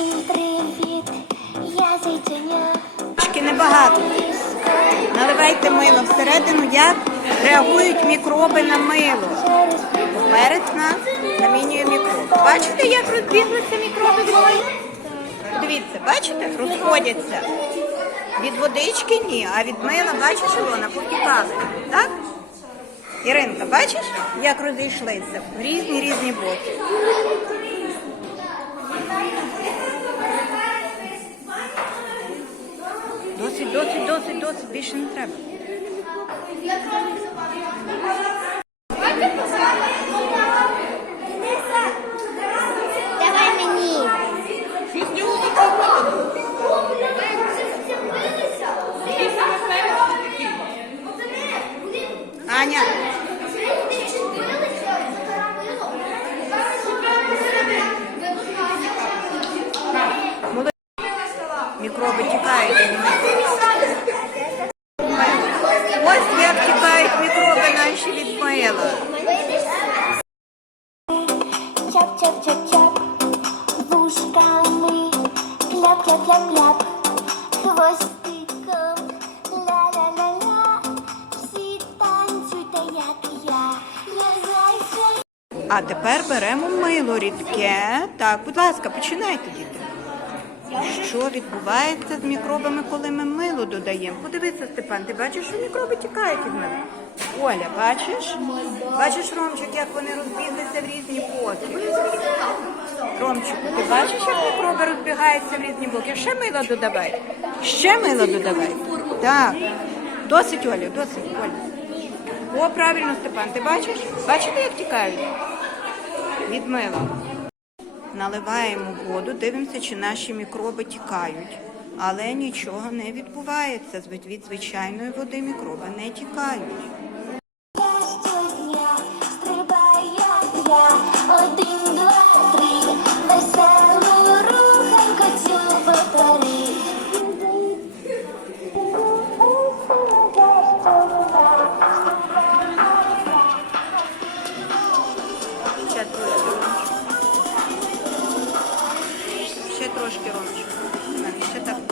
Всім привіт, я зайчиня. Тільки небагато. Наливайте мило всередину, як реагують мікроби на мило. Поперед нас замінює мікроби. Бачите, як розбіглися мікроби від? Дивіться, бачите, розходяться. Від водички ні, а від мила, бачиш, вона потікали. Так? Іринка, бачиш, як розійшлися? В різні різні боки. Досить, більше не треба. Давай мені. Аня, кляп-кляп-кляп-кляп, хвостиком, ля-ля-ля-ля, всі танцюйте, як я, я зайця. А тепер беремо мило рідке. Так, будь ласка, починайте, діти. Що відбувається з мікробами, коли ми мило додаємо? Подивися, Степан, ти бачиш, що мікроби тікають від мила? Оля, бачиш? Бачиш, Ромчик, як вони розбіглися в різні боки? Ромчику, ти бачиш, як мікроби розбігаються в різні боки? Ще мило додавай. Ще мило додавай. Так. Досить, Оля, досить, Оля. О, правильно, Степан, ти бачиш? Бачите, як тікають? Від мила. Наливаємо воду, дивимося, чи наші мікроби тікають. Але нічого не відбувається. Від- звичайної води мікроби не тікають. трошки робиш. Ще так